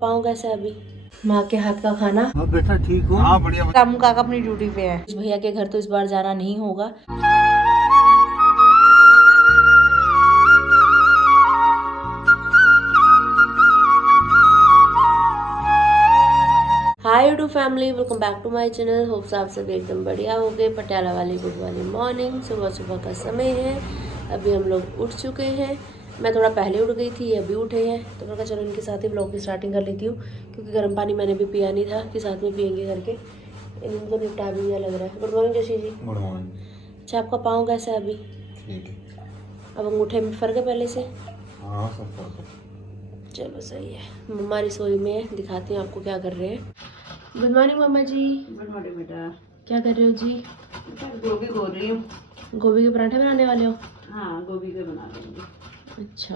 पाऊँ कैसे अभी माँ के हाथ का खाना। हाँ बेटा ठीक हो। हाँ बढ़िया। काम काका अपनी ड्यूटी पे है। भैया के घर तो इस बार जाना नहीं होगा। Hi YouTube family, welcome back to my channel. Hopes आप सब एकदम बढ़िया हो गए। पटियाला वाली गुड वाली मॉर्निंग, सुबह सुबह का समय है। अभी हम लोग उठ चुके हैं। मैं थोड़ा पहले उठ गई थी, अभी उठे हैं तो मैं कहा चलो इनके साथ ही ब्लॉग की स्टार्टिंग कर लेती हूँ, क्योंकि गर्म पानी मैंने भी पिया नहीं था कि साथ में पियेंगे करके। इनको निपटा भी दिया लग रहा है। Good morning Joshi ji. Good morning. अच्छा, आपका पाँव कैसा है अभी? ठीक है। अब अंगूठे में फर्क है पहले से? हाँ सब फर्क है। चलो सही है। मम्मा रसोई में है, दिखाती हूँ आपको क्या कर रहे हैं। गुड मॉर्निंग मम्मा जी। गुड मॉर्निंग बेटा। क्या कर रहे हो जी? गोभी गोल रही हूँ। गोभी के पराठे बनाने वाले हो? हाँ गोभी के बना देंगे। अच्छा।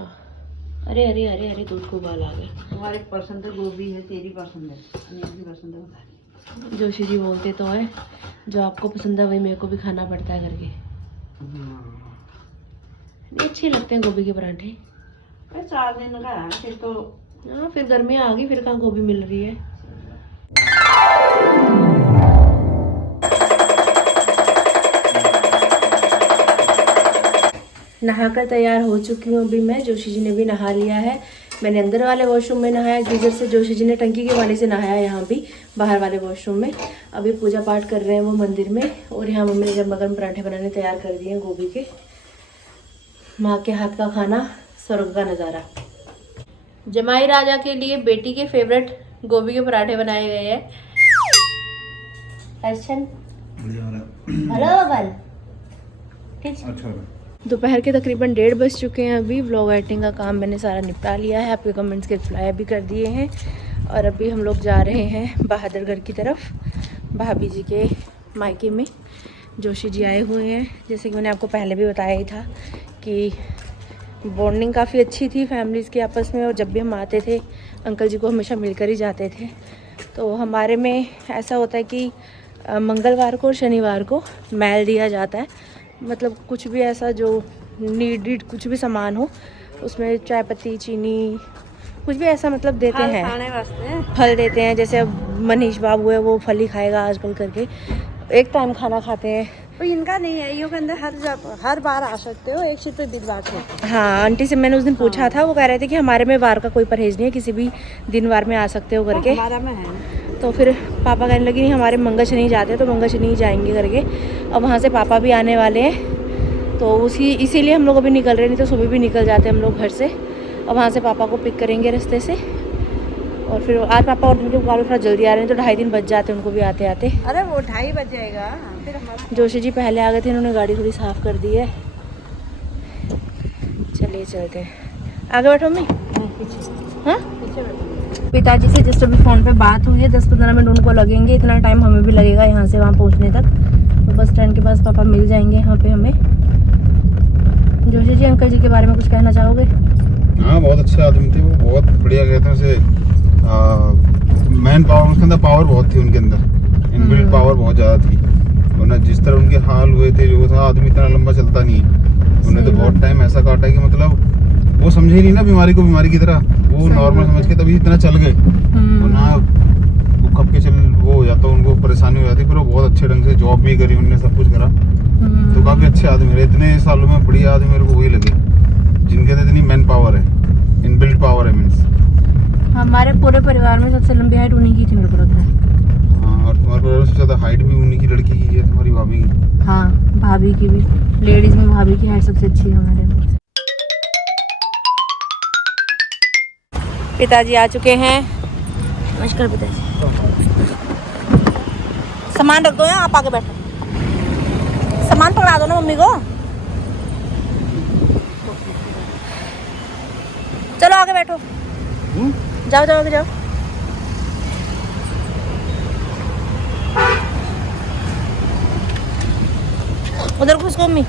अरे अरे अरे अरे, दूध को उबाल आ गया। तुम्हारी पसंद गोभी है, तेरी पसंद है, अनिल की पसंद है। जोशी जी बोलते तो है जो आपको पसंद है वही मेरे को भी खाना पड़ता है करके। नहीं अच्छे लगते हैं गोभी के पराठे। 4 दिन का है फिर तो। हाँ फिर गर्मी आ गई, फिर कहाँ गोभी मिल रही है। नहाकर तैयार हो चुकी हूँ अभी मैं। जोशी जी ने भी नहा लिया है। मैंने अंदर वाले वॉशरूम में नहाया गीजर से, जोशी जी ने टंकी के पानी से नहाया यहाँ भी बाहर वाले वॉशरूम में। अभी पूजा पाठ कर रहे हैं वो मंदिर में, और यहाँ मम्मी ने गर्मा गर्म पराठे बनाने तैयार कर दिए हैं गोभी के। माँ के हाथ का खाना, स्वर्ग का नज़ारा। जमाई राजा के लिए बेटी के फेवरेट गोभी के पराठे बनाए गए हैं। हेलो बल ठीक। अच्छा। दोपहर के तकरीबन 1:30 बज चुके हैं। अभी व्लॉग एडिटिंग का काम मैंने सारा निपटा लिया है। आपके कमेंट्स के रिप्लाई भी कर दिए हैं। और अभी हम लोग जा रहे हैं बहादुरगढ़ की तरफ, भाभी जी के मायके में। जोशी जी आए हुए हैं। जैसे कि मैंने आपको पहले भी बताया ही था कि बॉन्डिंग काफ़ी अच्छी थी फैमिलीज़ की आपस में, और जब भी हम आते थे अंकल जी को हमेशा मिलकर ही जाते थे। तो हमारे में ऐसा होता है कि मंगलवार को और शनिवार को मैल दिया जाता है। मतलब कुछ भी ऐसा जो नीडेड कुछ भी सामान हो, उसमें चाय पत्ती, चीनी, कुछ भी ऐसा मतलब देते हैं, खाने वास्ते फल देते हैं। जैसे अब मनीष बाबू है वो फल ही खाएगा आजकल करके, एक टाइम खाना खाते हैं। तो इनका नहीं है, यो के अंदर हर बार आ सकते हो, एक सिर्फ दिन बार से। हाँ आंटी से मैंने उस दिन पूछा था, वो कह रहे थे कि हमारे में वार का कोई परहेज नहीं है, किसी भी दिन वार में आ सकते हो करके। हमारा में है। तो फिर पापा कहने लगे नहीं हमारे मंगल शनि जाते, तो मंगल शनि जाएंगे करके। अब वहाँ से पापा भी आने वाले हैं, तो इसीलिए हम लोग अभी निकल रहे, नहीं तो सुबह भी निकल जाते हम लोग घर से। अब वहाँ से पापा को पिक करेंगे रास्ते से, और फिर आज पापा और उनके मुकाबले थोड़ा जल्दी आ रहे हैं, तो 2.5 दिन बच जाते हैं उनको भी आते आते। अरे वो 2:30 बज जाएगा फिर हमारा। जोशी जी पहले आ गए थे, इन्होंने गाड़ी थोड़ी साफ़ कर दी है। चलिए चलते हैं। आगे बैठो मम्मी। हाँ पीछे बैठो। पिताजी से जस्ट अभी फ़ोन पे बात हुई है। 10-15 मिनट उनको लगेंगे, इतना टाइम हमें भी लगेगा यहाँ से वहाँ पहुँचने तक। तो बस स्टैंड के पास पापा मिल जाएंगे यहाँ पे हमें। जोशी जी अंकल जी के बारे में कुछ कहना चाहोगे? हाँ बहुत अच्छे आदमी थे वो, बहुत बढ़िया कहते हैं उसे। मैन पावर उसके अंदर पावर बहुत थी, उनके अंदर इनबिल्ट पावर बहुत ज़्यादा थी। वरना जिस तरह उनके हाल हुए थे, जो था आदमी इतना लंबा चलता नहीं है। उन्हें तो बहुत टाइम ऐसा काटा कि मतलब वो समझे ही नहीं ना बीमारी को बीमारी की तरह, वो नॉर्मल समझ के तभी इतना चल गए। वरना वो कब के चल वो, या तो उनको परेशानी हो जाती, फिर वो बहुत अच्छे ढंग से जॉब भी करी उन्होंने, सब कुछ करा। तो काफ़ी अच्छे आदमी रहे इतने सालों में। बढ़िया आदमी मेरे को वही लगे जिनके अंदर इतनी मैन पावर है, इनबिल्ट पावर है मीन्स। हमारे पूरे परिवार में सबसे लंबी हाइट उन्हीं की थी मेरे को लगता है। हाँ और तुम्हारे परिवार से ज़्यादा हाइट भी उन्हीं की लड़की की है, तुम्हारी भाभी की। हाँ भाभी की भी, लेडीज में भाभी की हाइट सबसे अच्छी है हमारे में। पिताजी आ चुके हैं। नमस्कार पिताजी। सामान रख दो यहाँ, आप आगे बैठो। सामान पकड़ा दो ना मम्मी को। चलो आगे बैठो। जाओ जाओ आगे जाओ। उधर घुसको मम्मी।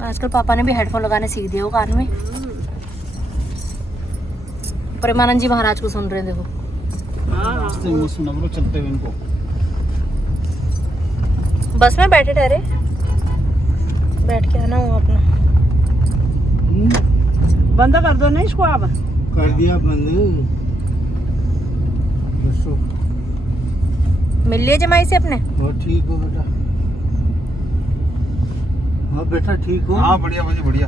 आजकल पापा ने भी हेडफोन लगाने सीख दिए हो कान में। प्रेमानंद जी महाराज को सुन रहे हैं, देखो। चलते हुए इनको बस में बैठे ठहरे, बैठ के आना हुआ अपना। बंद कर दो ना इसको आप। कर दिया बंद। बसो मिल लिए जमाई से अपने? और ठीक हो बेटा? हाँ बेटा ठीक हो? हाँ बढ़िया भाजी बढ़िया।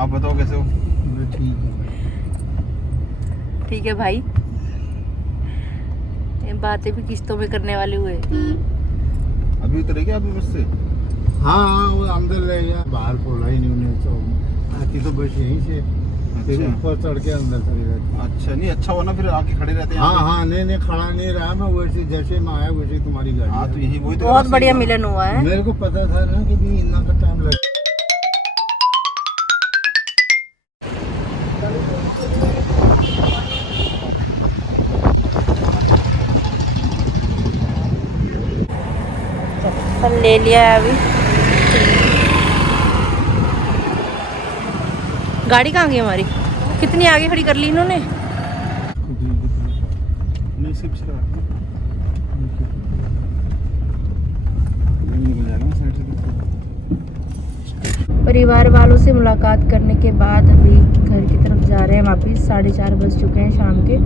आप बताओ कैसे हो? मैं ठीक हूँ। ठीक है भाई, ये बातें भी किस्तों में करने वाले हुए। अभी उतरे क्या अभी बस से? हाँ वो अंदर रह गया, बाहर खोला ही नहीं उन्हें तो। आती तो बस यहीं से, फिर अच्छा। ऊपर चढ़ के अंदर चले जाते। अच्छा नहीं अच्छा हुआ ना, फिर आके खड़े रहते हैं। हाँ हाँ नहीं खड़ा नहीं रहा मैं, वैसे जैसे मैं आया वैसे तुम्हारी गाड़ी हाँ तो आई। यही वही तो बहुत सही बढ़िया हुआ। मिलन हुआ है। मेरे को पता था ना कि भी इतना का टाइम लगे। फल ले लिया है अभी। गाड़ी कहाँ गई हमारी? कितनी आगे खड़ी कर ली इन्होंने। नहीं सिर्फ से निकल जाएगा ना साइड से। परिवार वालों से मुलाकात करने के बाद अभी घर की तरफ जा रहे हैं वापिस। 4:30 बज चुके हैं शाम के।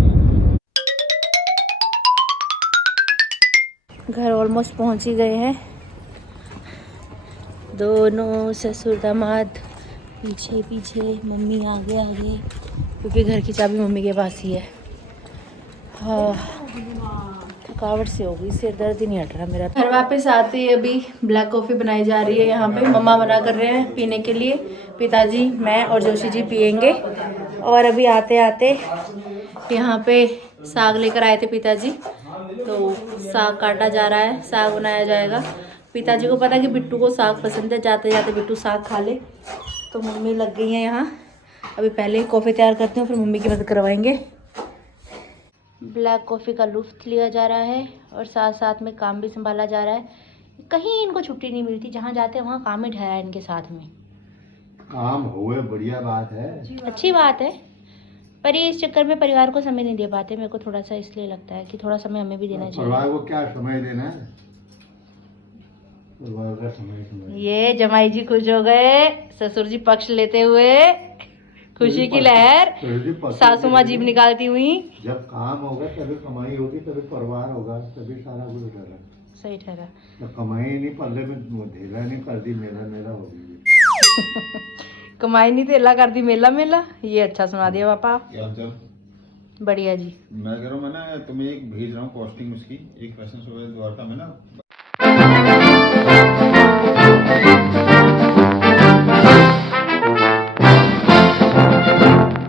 घर ऑलमोस्ट पहुंच ही गए हैं। दोनों ससुर दामाद पीछे पीछे, मम्मी आगे आगे, क्योंकि घर की चाबी मम्मी के पास ही है। हाँ थकावट से हो गई, सिर दर्द ही नहीं हट रहा मेरा। घर वापस आते ही अभी ब्लैक कॉफ़ी बनाई जा रही है यहाँ पे। मम्मा मना कर रहे हैं पीने के लिए, पिताजी मैं और जोशी जी पियेंगे। और अभी आते आते यहाँ पे साग लेकर आए थे पिताजी, तो साग काटा जा रहा है, साग बनाया जाएगा। पिताजी को पता है कि बिट्टू को साग पसंद है, जाते जाते बिट्टू साग खा ले, तो मम्मी लग गई है यहाँ। अभी पहले ही कॉफ़ी तैयार करती हूँ, फिर मम्मी की मदद करवाएंगे। ब्लैक कॉफ़ी का लुत्फ़ लिया जा रहा है और साथ साथ में काम भी संभाला जा रहा है। कहीं इनको छुट्टी नहीं मिलती, जहाँ जाते हैं वहाँ काम ही ठहरा है इनके साथ में। काम हुए बढ़िया बात है, अच्छी बात है, पर ये इस चक्कर में परिवार को समय नहीं दे पाते। मेरे को थोड़ा सा इसलिए लगता है कि थोड़ा समय हमें भी देना परिवार चाहिए। को क्या समय देना है, परिवार का समय। ये जमाई जी खुश हो गए, ससुर जी पक्ष लेते हुए, खुशी की लहर, सासू माँ जीभ निकालती हुई। जब काम होगा तभी कमाई होगी, तभी परिवार होगा, तभी सारा कुछ होगा। सही ठहरा। जब कमाई नहीं पल्ले में ढेला नहीं कर दी, मेला मेला होगी। कमाई नहीं तेला कर दी मेला मेला, ये अच्छा सुना दिया पापा। क्या चल बढ़िया जी। मैं कह रहा हूँ, मैं ना तुम्हें एक भेज रहा हूँ कॉस्टिंग उसकी, एक फैशन शो है द्वारका में ना।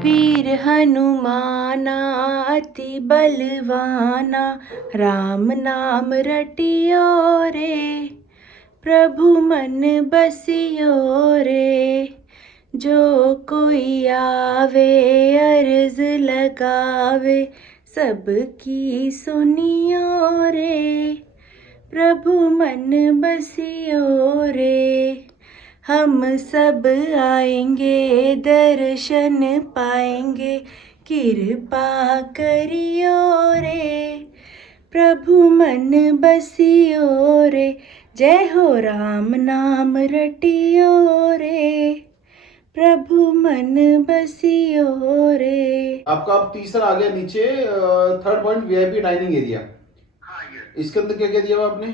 वीर हनुमाना अति बलवाना, राम नाम रटियो रे, प्रभु मन बसियो रे। जो कोई आवे अर्ज लगावे, सबकी सुनियो रे, प्रभु मन बसियो रे। हम सब आएंगे दर्शन पाएंगे, कृपा करियो रे, प्रभु मन बसियो रे। जय हो राम नाम रटियो रे, प्रभु मन बसियो रे। आपका अब तीसरा आ गया नीचे, third point VIP dining area. इसके अंदर क्या क्या दिया हुआ आपने?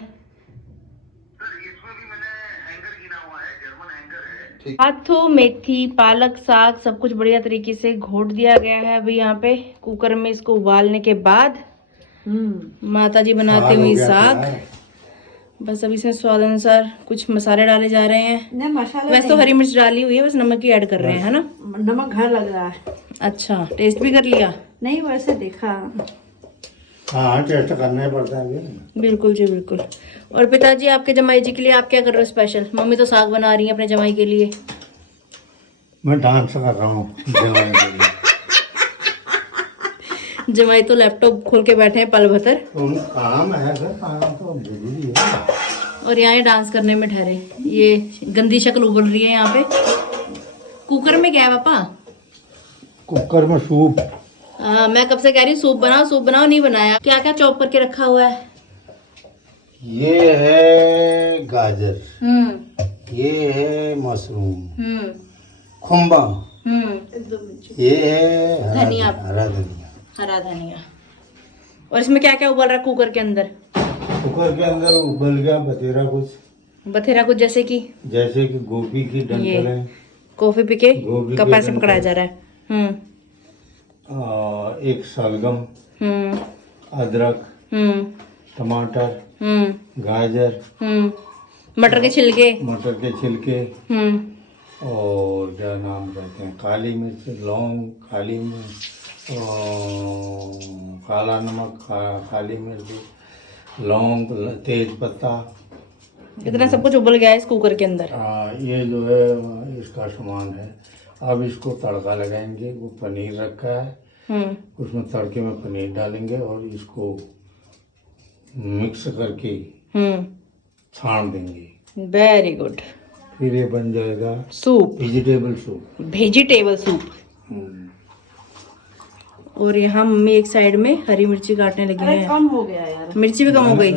हाथू मेथी पालक साग सब कुछ बढ़िया तरीके से घोट दिया गया है। अभी यहाँ पे कुकर में इसको उबालने के बाद माता जी बनाते हुए साग। बस अभी इसमें स्वाद अनुसार कुछ मसाले डाले जा रहे हैं। नहीं मसाला वैसे तो हरी मिर्च डाली हुई है, बस नमक ही ऐड कर रहे हैं, है ना? नमक घर लग रहा है। अच्छा टेस्ट भी कर लिया? नहीं वैसे देखा। हाँ टेस्ट करना ही पड़ता है। बिल्कुल जी बिल्कुल। और पिताजी आपके जमाई जी के लिए आप क्या कर रहे हो स्पेशल? मम्मी तो साग बना रही है अपने जमाई के लिए। मैं डांस कर रहा हूँ। जमाई तो लैपटॉप खोल के बैठे हैं पल भतर, काम है सर, काम तो जरूरी है। और यहाँ डांस करने में ठहरे। ये गंदी शक्ल उबल रही है यहाँ पे। कुकर में क्या है पापा? कुकर में सूप। मैं कब से कह रही हूँ सूप बनाओ, नहीं बनाया। क्या क्या चॉप करके रखा हुआ है? ये है गाजर, ये है मशरूम, खुम्बा, ये है धनिया। हरा धनिया। हरा धनिया। और इसमें क्या क्या उबल रहा है कुकर के अंदर? कुकर के अंदर उबल गया बथेरा कुछ जैसे कि गोभी की डंठल है, कॉफी पी के गोभी कपड़ा के से पकड़ाया जा रहा है। एक सलगम, हम्म अदरक, हम्म टमाटर, हम्म गाजर, मटर के छिलके। हम्म और क्या नाम कहते हैं, काली मिर्च, लौंग, काली मिर्च, काला नमक, काली मिर्च, लौंग, तेज पत्ता। इतना सब कुछ उबल गया है इस कुकर के अंदर। ये जो है इसका सामान है। अब इसको तड़का लगाएंगे। वो पनीर रखा है, उसमें तड़के में पनीर डालेंगे और इसको मिक्स करके छान देंगे। Very good. फिर ये बन जाएगा soup, vegetable soup. Vegetable soup. और यहाँ मम्मी एक साइड में हरी मिर्ची काटने लगी है। कम हो गया यार। मिर्ची भी कम हो गई।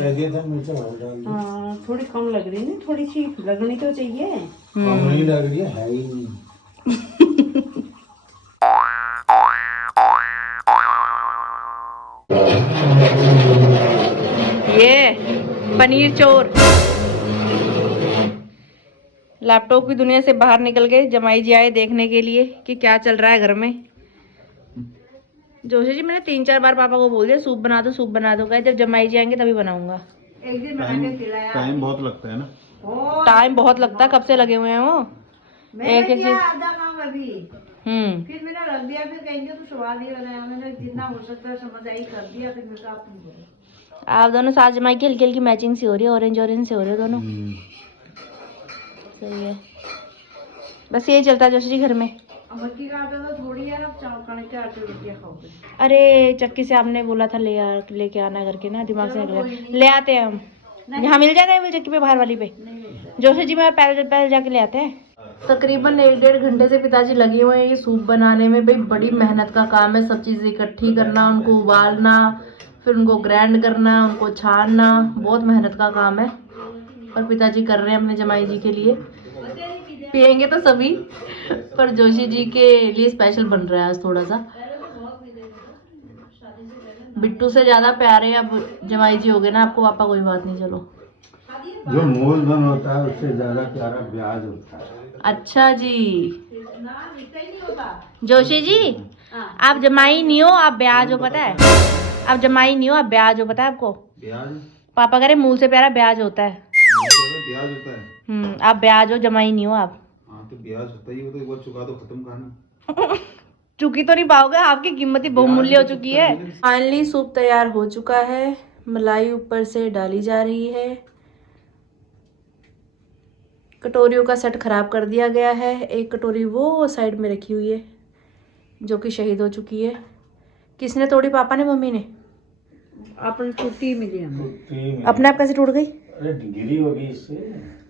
हाँ, थोड़ी कम लग रही है, थोड़ी सी लगनी तो चाहिए। कम नहीं लग रही है ही नहीं। ये पनीर चोर। लैपटॉप की दुनिया से बाहर निकल गए। जमाई जी आए देखने के लिए कि क्या चल रहा है घर में। जोशी जी, मैंने 3-4 बार पापा को बोल दिया सूप बना दो, सूप बना दो। कहे जब जमाई जी आएंगे तभी बनाऊंगा। एक दिन बना के खिलाया। टाइम बहुत लगता है ना। टाइम बहुत लगता है। कब से लगे हुए हैं वो। मैंने किया आधा काम अभी। फिर मैंने रख दिया, फिर कहेंगे तो स्वाद ही बनाया। मैंने जितना हो सकता है समझ आई कर दिया। फिर मैं आप तुम बोलो। आप दोनों साथ जमाई की हल्की हल्की मैचिंग सी हो रही है। ऑरेंज ऑरेंज से हो रहे हो दोनों। सही है। बस यही चलता है जोशी जी घर में। मक्की का आटा तो थोड़ी है, अब कणक के आटे रोटियां खाओगे। अरे चक्की से आपने बोला था लेके आना करके ना, दिमाग से निकला। ले आते हैं हम। यहाँ मिल जाता है चक्की पे, बाहर वाली पे। जोशी जी में पैदल जाके ले आते हैं। तकरीबन 1-1.5 घंटे से पिताजी लगे हुए हैं ये सूप बनाने में। भाई बड़ी मेहनत का काम है। सब चीज़ें इकट्ठी करना, उनको उबालना, फिर उनको ग्राइंड करना, उनको छानना, बहुत मेहनत का काम है। और पिताजी कर रहे हैं अपने जमाई जी के लिए। पियेंगे तो सभी, पर जोशी जी के लिए स्पेशल बन रहा है आज थोड़ा सा। बिट्टू से ज्यादा प्यारे अब जमाई जी हो गए ना आपको पापा। कोई बात नहीं, चलो। जो मूलधन होता है उससे ज्यादा प्यारा ब्याज होता है। अच्छा जी। जोशी जी, आप जमाई नहीं हो, आप ब्याज हो, पता है। आप जमाई नहीं हो, आप ब्याज हो, पता है आपको। ब्याज? पापा कह रहे मूल से प्यारा ब्याज होता है। ब्याज होता है। आप ब्याज हो, जमाई नहीं हो आप। हाँ तो ब्याज होता ही। वो तो एक बार चुका दो, खत्म कहानी। चुकी तो नहीं पाओगे, आपकी कीमत ही बहुमूल्य हो चुकी है। फाइनली सूप तैयार हो चुका है। मलाई ऊपर से डाली जा रही है। कटोरियों का सेट खराब कर दिया गया है। एक कटोरी वो साइड में रखी हुई है जो कि शहीद हो चुकी है। किसने तोड़ी? पापा ने, मम्मी ने? अपन टूटी मिली हमें। अपने आप कैसे टूट गई? अरे गिरी होगी इससे।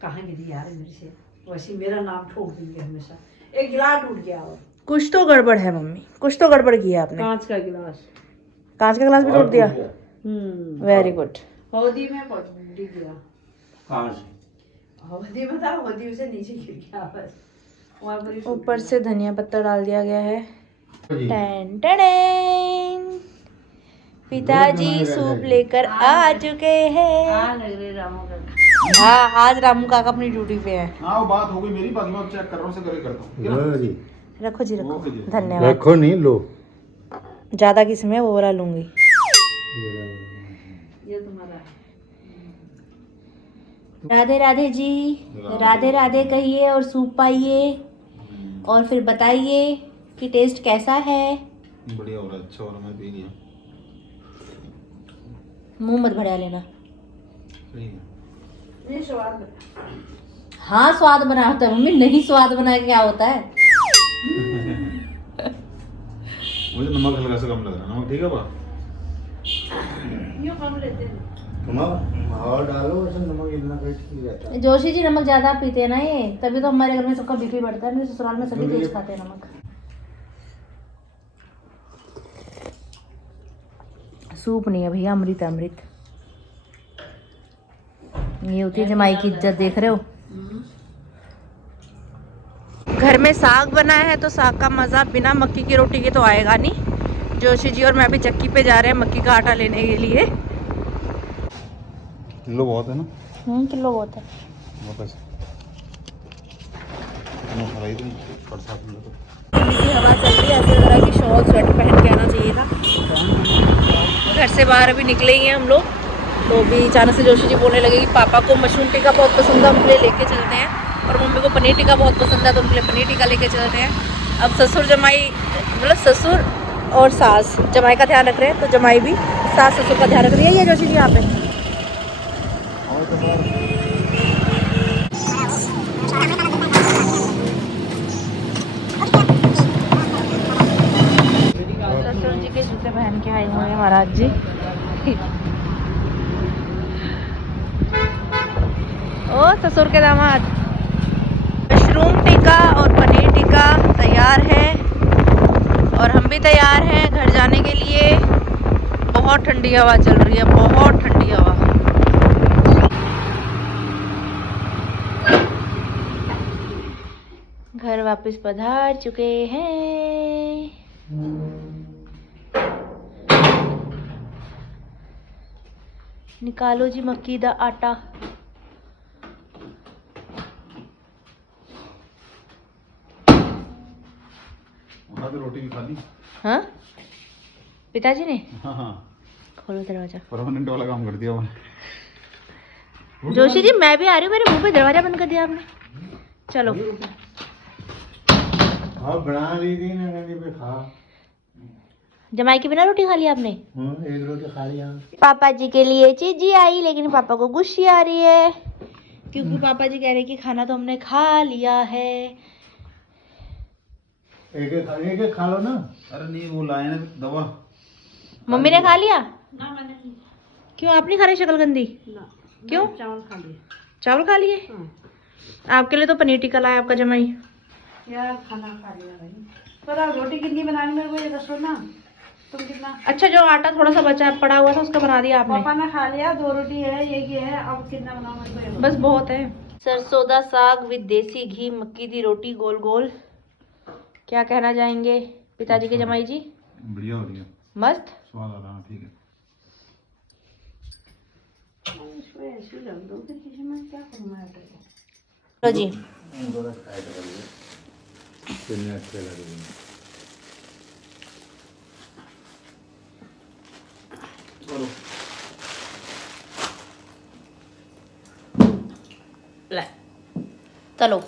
कहाँ गिरी यार मेरे से। वैसे मेरा नाम ठोक देंगे हमेशा। एक गिलास टूट गया और कुछ तो गड़बड़ है मम्मी, कुछ तो गड़बड़ किया आपने। कांच का गिलास। कांच का गिलास भी टूट दिया। Very good. हौदी में पड़ गया। कहाँ से? हौदी में था, हौदी से नीचे गिर गया बस। वहाँ पर ही टूट ऊपर से धनिया पत्ता डाल दिया गया है। जी। टन टन। पिताजी सूप लेकर आ चुके हैं। हाँ, लग रही रामू का। हाँ, आज रामू काका अपनी ड्यूटी पे है। हाँ वो बात हो गई मेरी। बाकी मैं चेक कर रहा हूँ, से करके करता हूँ। लो जी। रखो जी, रखो। ओके जी। धन्यवाद। रखो नहीं, लो। ज्यादा किस्में वो वाला लूंगी। ये तुम्हारा है। राधे राधे जी, राधे राधे कहिए और सूप पाइए और फिर बताइए कि टेस्ट कैसा है। बढ़िया हो रहा है, अच्छा हो रहा है। मैं पी लिया। मुंह मत भरा लेना। सही है। नहीं स्वाद बता। हाँ स्वाद बना होता है मम्मी, नहीं स्वाद बना क्या होता है। मुझे नमक हल्का सा कम लग रहा है। नमक ठीक है बा? यूँ कम लेते हैं। नमक और डालो, वैसे नमक इतना ठीक रहता है। जोशी जी नमक ज्यादा पीते हैं ना ये, तभी तो हमारे घर में सबका बीपी बढ़ता है। मेरे ससुराल में सभी तेज खाते हैं नमक। सूप नहीं है भैया, अमृत है, अमृत। ये होती है जमाई की इज्जत, देख रहे हो। घर घर में साग बनाया है तो साग का मज़ा बिना मक्की की रोटी के तो आएगा नहीं। जोशी जी और मैं भी चक्की पे जा रहे हैं मक्की का आटा लेने के लिए। किलो बहुत है ना? किलो बहुत है। बहुत हवा चल रही है, ऐसे लग रहा है कि शॉल स्वेटर पहन के आना चाहिए था। घर से बाहर अभी निकले ही हैं हम लोग, तो अभी अचानक से जोशी जी बोलने लगे कि पापा को मशरूम टिक्का बहुत पसंद है, उनके लिए लेके चलते हैं, और मम्मी को पनीर टिक्का बहुत पसंद है तो उनके लिए पनीर टिक्का लेके चलते हैं। अब ससुर जमाई, मतलब ससुर और सास जमाई का ध्यान रख रहे हैं, तो जमाई भी सास ससुर का ध्यान रख रही है। ये जोशी जी यहाँ पे ससुर जी के जूते पहन के आए हुए हैं महाराज जी। ओ ससुर के दामाद। मशरूम टिक्का और पनीर टिक्का तैयार है और हम भी तैयार हैं घर जाने के लिए। बहुत ठंडी हवा चल रही है, बहुत ठंडी हवा। घर वापस पधार चुके हैं। निकालो जी मक्की दा आटा। तो रोटी भी खा ली। हाँ पिताजी ने? हाँ खोलो दरवाजा। परमानेंट वाला काम कर दिया उन्होंने। जोशी जी मैं भी आ रही हूँ, मेरे मुंह पे दरवाजा बंद कर दिया आपने। चलो और बना ली थी ना पे खा। जमाई के बिना रोटी खा ली आपने? एक रोटी खा लिया। पापा जी के लिए चीजी आई, लेकिन पापा को गुस्सी आ रही है क्योंकि पापा जी कह रहे कि खाना तो हमने खा लिया है। एक खा लो ना। अरे नहीं, वो लाए ना दवा। मम्मी ने खा लिया? ना मैंने नहीं। क्यों आप नहीं खा रहे शकलकंदी? ना क्यों? चावल खा लिए। चावल खा लिए? आपके लिए तो पनीर टिक्का लाया आपका जमाई। यार खाना खा लिया भाई, पर अब रोटी कितनी बनानी मेरे को ये दसो ना। तुम कितना? अच्छा जो आटा थोड़ा सा बचा पड़ा हुआ था उसका बना दिया आपने? पापा ने खा लिया, 2 रोटी है, एक ये है, अब कितना बनाऊं मेरे को ये बताओ। बस बहुत है। सरसों दा साग विद देसी घी, मक्की दी रोटी गोल गोल। क्या कहना चाहेंगे पिताजी के जमाई जी? बढ़िया हो रही है, मस्त स्वाद आ रहा है। ठीक है, इसको ऐसे रख दो फिर किसी में क्या करूँ मैं आटे को। लो जी। अच्छे लगेंगे। चलो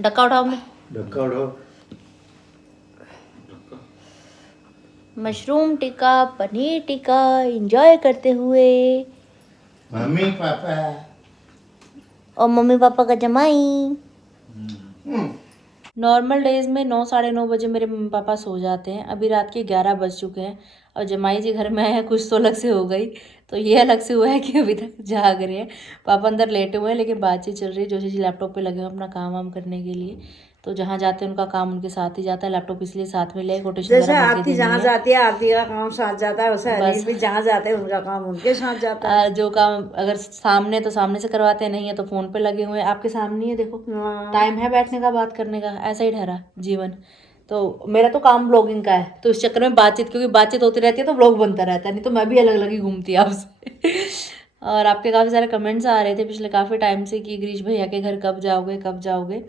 ढक्का उठाओ। मैं ढक्का उठाओ। मशरूम टिक्का पनीर टिक्का एंजॉय करते हुए, मम्मी पापा और मम्मी पापा का जमाई। नॉर्मल डेज में 9 साढ़े 9 बजे मेरे मम्मी पापा सो जाते हैं। अभी रात के 11 बज चुके हैं और जमाई जी घर में आए हैं। कुछ तो अलग से हो गई, तो ये अलग से हुआ है कि अभी तक जाग रहे हैं। पापा अंदर लेटे हुए हैं लेकिन बातचीत चल रही है। जोशी जी लैपटॉप पे लगे हुए अपना काम वाम करने के लिए, तो जहाँ जाते हैं उनका काम उनके साथ ही जाता है। लैपटॉप इसलिए साथ में ले, कोटेशन जैसे आरती जहाँ जाती है आरती का काम साथ जाता है, वैसे अनिल भी जहाँ जाते हैं उनका काम उनके साथ जाता है। जो काम अगर सामने तो सामने से करवाते हैं, नहीं है तो फोन पे लगे हुए हैं। आपके सामने ही है, देखो टाइम है बैठने का बात करने का, ऐसा ही ठहरा जीवन। तो मेरा तो काम ब्लॉगिंग का है, तो इस चक्कर में बातचीत, क्योंकि बातचीत होती रहती है तो ब्लॉग बनता रहता है, नहीं तो मैं भी अलग अलग ही घूमती आपसे। और आपके काफ़ी सारे कमेंट्स आ रहे थे पिछले काफ़ी टाइम से कि गिरीश भैया के घर कब जाओगे कब जाओगे।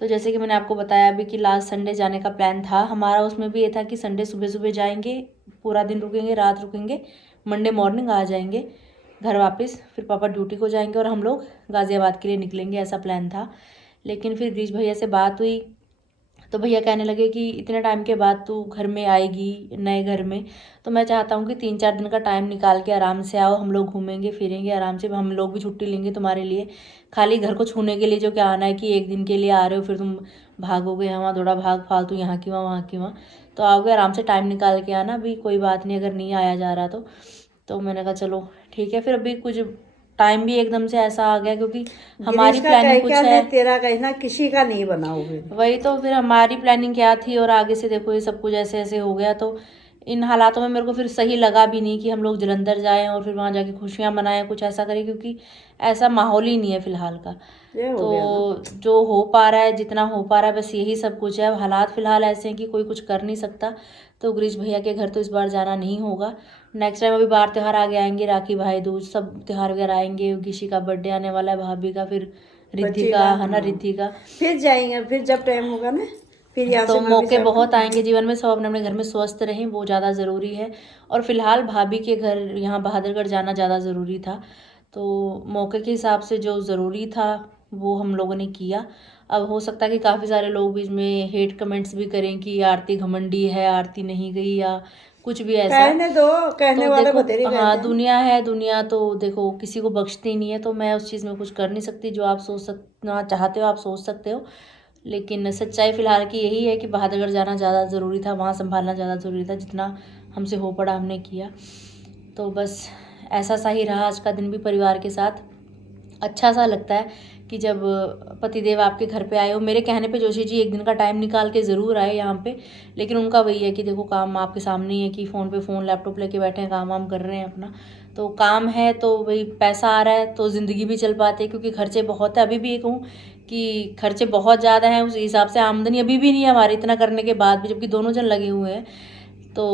तो जैसे कि मैंने आपको बताया अभी कि लास्ट संडे जाने का प्लान था हमारा। उसमें भी ये था कि संडे सुबह सुबह जाएंगे, पूरा दिन रुकेंगे, रात रुकेंगे, मंडे मॉर्निंग आ जाएंगे घर वापस। फिर पापा ड्यूटी को जाएंगे और हम लोग गाज़ियाबाद के लिए निकलेंगे, ऐसा प्लान था। लेकिन फिर गिरीश भैया से बात हुई तो भैया कहने लगे कि इतने टाइम के बाद तू घर में आएगी नए घर में, तो मैं चाहता हूँ कि 3-4 दिन का टाइम निकाल के आराम से आओ, हम लोग घूमेंगे फिरेंगे आराम से, हम लोग भी छुट्टी लेंगे तुम्हारे लिए, खाली घर को छूने के लिए जो क्या आना है कि एक दिन के लिए आ रहे हो, फिर तुम भागोगे यहाँ थोड़ा भाग फालतू, यहाँ की वहाँ की वहाँ, तो आओगे आराम से टाइम निकाल के आना, अभी कोई बात नहीं अगर नहीं आया जा रहा तो मैंने कहा चलो ठीक है। फिर अभी कुछ टाइम भी एकदम से ऐसा आ गया क्योंकि हमारी प्लानिंग कुछ है, तेरा कहना किसी का नहीं बनाओगे, वही तो। फिर हमारी प्लानिंग क्या थी और आगे से देखो ये सब कुछ ऐसे ऐसे हो गया, तो इन हालातों में मेरे को फिर सही लगा भी नहीं कि हम लोग जलंधर जाएं और फिर वहाँ जाके खुशियाँ मनाएं, कुछ ऐसा करें, क्योंकि ऐसा माहौल ही नहीं है फ़िलहाल का। तो जो हो पा रहा है, जितना हो पा रहा है, बस यही सब कुछ है। अब हालात फ़िलहाल ऐसे हैं कि कोई कुछ कर नहीं सकता, तो गिरीश भैया के घर तो इस बार जाना नहीं होगा। नेक्स्ट टाइम अभी बाहर त्यौहार आगे आएंगे, राखी भाई दूज सब त्यौहार वगैरह आएंगे, गिशी का बर्थडे आने वाला है, भाभी का, फिर रिद्धि का, है ना, रिद्धि का, फिर जाएंगे, फिर जब टाइम होगा ना फिर यहाँ तो से मौके बहुत आएंगे जीवन में। सब अपने अपने घर में स्वस्थ रहें, वो ज़्यादा ज़रूरी है। और फिलहाल भाभी के घर यहाँ बहादुरगढ़ जाना ज़्यादा ज़रूरी था, तो मौके के हिसाब से जो ज़रूरी था वो हम लोगों ने किया। अब हो सकता है कि काफ़ी सारे लोग बीच में हेट कमेंट्स भी करें कि आरती घमंडी है, आरती नहीं गई या कुछ भी ऐसा। कहने दो, कहने तो वाले देखो, बतेरे कहते हाँ, हैं। दुनिया है, दुनिया तो देखो किसी को बख्शती नहीं है, तो मैं उस चीज़ में कुछ कर नहीं सकती। जो आप सोच सकना चाहते हो आप सोच सकते हो, लेकिन सच्चाई फ़िलहाल की यही है कि बहादुरगढ़ जाना ज़्यादा ज़रूरी था, वहाँ संभालना ज़्यादा ज़रूरी था। जितना हमसे हो पड़ा हमने किया। तो बस ऐसा सा ही रहा आज का दिन भी परिवार के साथ। अच्छा सा लगता है कि जब पतिदेव आपके घर पे आए हो। मेरे कहने पे जोशी जी एक दिन का टाइम निकाल के ज़रूर आए यहाँ पे, लेकिन उनका वही है कि देखो काम आपके सामने ही है कि फ़ोन पे फ़ोन लैपटॉप लेके बैठे हैं, काम वाम कर रहे हैं अपना। तो काम है तो वही पैसा आ रहा है तो ज़िंदगी भी चल पाती है, क्योंकि खर्चे बहुत है। अभी भी ये कहूँ कि खर्चे बहुत ज़्यादा हैं, उस हिसाब से आमदनी अभी भी नहीं है हमारी, इतना करने के बाद भी, जबकि दोनों जन लगे हुए हैं। तो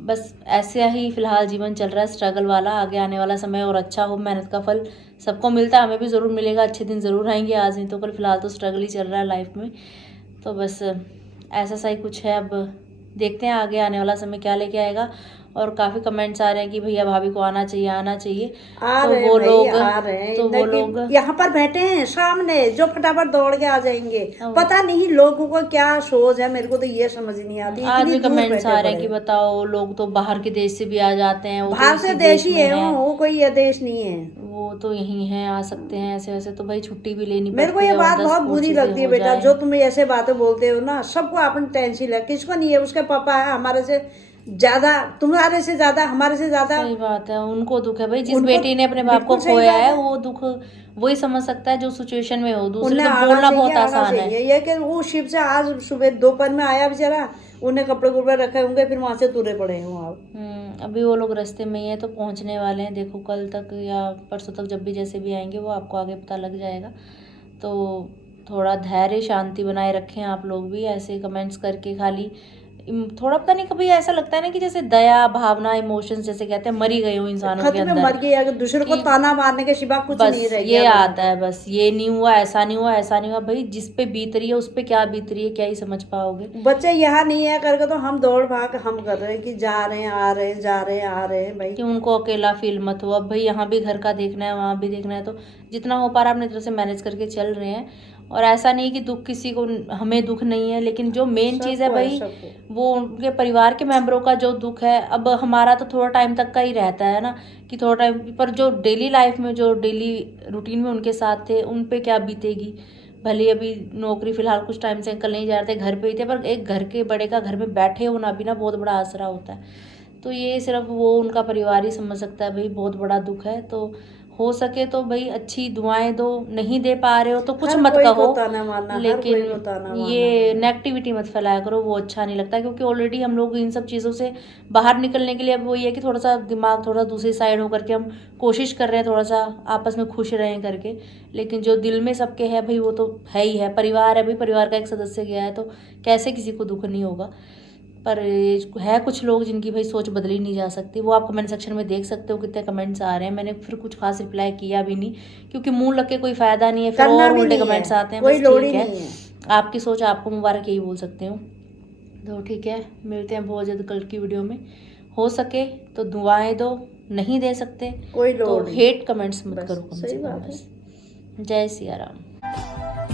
बस ऐसे ही फ़िलहाल जीवन चल रहा है, स्ट्रगल वाला। आगे आने वाला समय और अच्छा हो, मेहनत का फल सबको मिलता है, हमें भी ज़रूर मिलेगा, अच्छे दिन ज़रूर आएंगे, आज नहीं तो कल। फ़िलहाल तो स्ट्रगल ही चल रहा है लाइफ में। तो बस ऐसा सा ही कुछ है। अब देखते हैं आगे आने वाला समय क्या लेके आएगा। और काफ़ी कमेंट्स आ रहे हैं कि भैया भाभी को आना चाहिए, आना चाहिए। तो वो लोग यहाँ पर बैठे हैं सामने, जो फटाफट दौड़ के आ जाएंगे। पता नहीं लोगों को क्या सोच है, मेरे को तो ये समझ नहीं आती। आज भी कमेंट्स आ रहे हैं कि बताओ, लोग तो बाहर के देश से भी आ जाते हैं, वो बाहर से देश ही है, वो कोई ये देश नहीं है, वो तो यहीं है, आ सकते हैं ऐसे वैसे। तो भाई छुट्टी भी लेनी पड़ती है। मेरे को ये बात बहुत बुरी लगती है बेटा, जो तुम ऐसे बातें बोलते हो ना, सबको अपनी टेंशन है, किसको नहीं है। उसके पापा है हमारे से ज्यादा, तुम्हारे से ज्यादा, हमारे से ज्यादा। सही बात है, उनको दुख है भाई। जिस बेटी ने अपने बाप को खोया है वो दुख वही समझ सकता है जो सिचुएशन में हो। दूसरे तो बोलना बहुत आसान है। ये कि वो शिप से आज सुबह दोपहर में आया बेचारा, उन्हें कपड़े कुपड़े रखे होंगे, फिर वहां से तुरे पड़े हैं वहाँ। अभी वो लोग रास्ते में ही है, तो पहुंचने वाले हैं। देखो कल तक या परसों तक, जब भी जैसे भी आएंगे वो आपको आगे पता लग जाएगा। तो थोड़ा धैर्य शांति बनाए रखें आप लोग भी। ऐसे कमेंट्स करके खाली थोड़ा पता नहीं, कभी ऐसा लगता है ना कि जैसे दया भावना इमोशंस जैसे कहते हैं मरी गई हो इंसानों के अंदर, मर गई, अगर दूसरे को ताना मारने के सिवा कुछ नहीं रह गया। ये आता है बस, ये नहीं हुआ, ऐसा नहीं हुआ, ऐसा नहीं हुआ। भाई जिस पे बीत रही है उस पे क्या बीत रही है क्या ही समझ पाओगे। बच्चे यहाँ नहीं है करके तो हम दौड़ भाग हम कर रहे हैं कि जा रहे हैं आ रहे हैं, जा रहे हैं आ रहे हैं भाई, कि उनको अकेला फील मत हो। अब भाई यहाँ भी घर का देखना है, वहाँ भी देखना है, तो जितना हो पा रहा है अपनी तरफ से मैनेज करके चल रहे हैं। और ऐसा नहीं कि दुख किसी को, हमें दुख नहीं है, लेकिन जो मेन चीज़ है भाई वो उनके परिवार के मेंबरों का जो दुख है। अब हमारा तो थोड़ा टाइम तक का ही रहता है ना, कि थोड़ा टाइम पर जो डेली लाइफ में, जो डेली रूटीन में उनके साथ थे, उन पे क्या बीतेगी। भले अभी नौकरी फ़िलहाल कुछ टाइम से अंकल नहीं जा रहे थे, घर पे ही थे, पर एक घर के बड़े का घर में बैठे होना भी ना बहुत बड़ा आसरा होता है। तो ये सिर्फ वो उनका परिवार ही समझ सकता है भाई, बहुत बड़ा दुख है। तो हो सके तो भाई अच्छी दुआएं दो, नहीं दे पा रहे हो तो कुछ मत कहो, लेकिन ये नेगेटिविटी मत फैलाया करो, वो अच्छा नहीं लगता। क्योंकि ऑलरेडी हम लोग इन सब चीज़ों से बाहर निकलने के लिए अब वही है कि थोड़ा सा दिमाग थोड़ा दूसरी साइड हो करके हम कोशिश कर रहे हैं थोड़ा सा आपस में खुश रहें करके। लेकिन जो दिल में सबके है भाई वो तो है ही है, परिवार है भाई, परिवार का एक सदस्य गया है तो कैसे किसी को दुख नहीं होगा। पर है कुछ लोग जिनकी भाई सोच बदली नहीं जा सकती, वो आप कमेंट सेक्शन में देख सकते हो कितने कमेंट्स आ रहे हैं। मैंने फिर कुछ खास रिप्लाई किया भी नहीं, क्योंकि मुंह लग के कोई फ़ायदा नहीं है, फिर और उल्टे कमेंट्स आते हैं। बस ठीक है, आपकी सोच आपको मुबारक, यही बोल सकते हो। तो ठीक है, मिलते हैं बहुत जल्द कल की वीडियो में। हो सके तो दुआएं दो, नहीं दे सकते तो हेट कमेंट्स मत करो कम से कम। बस जय सिया राम।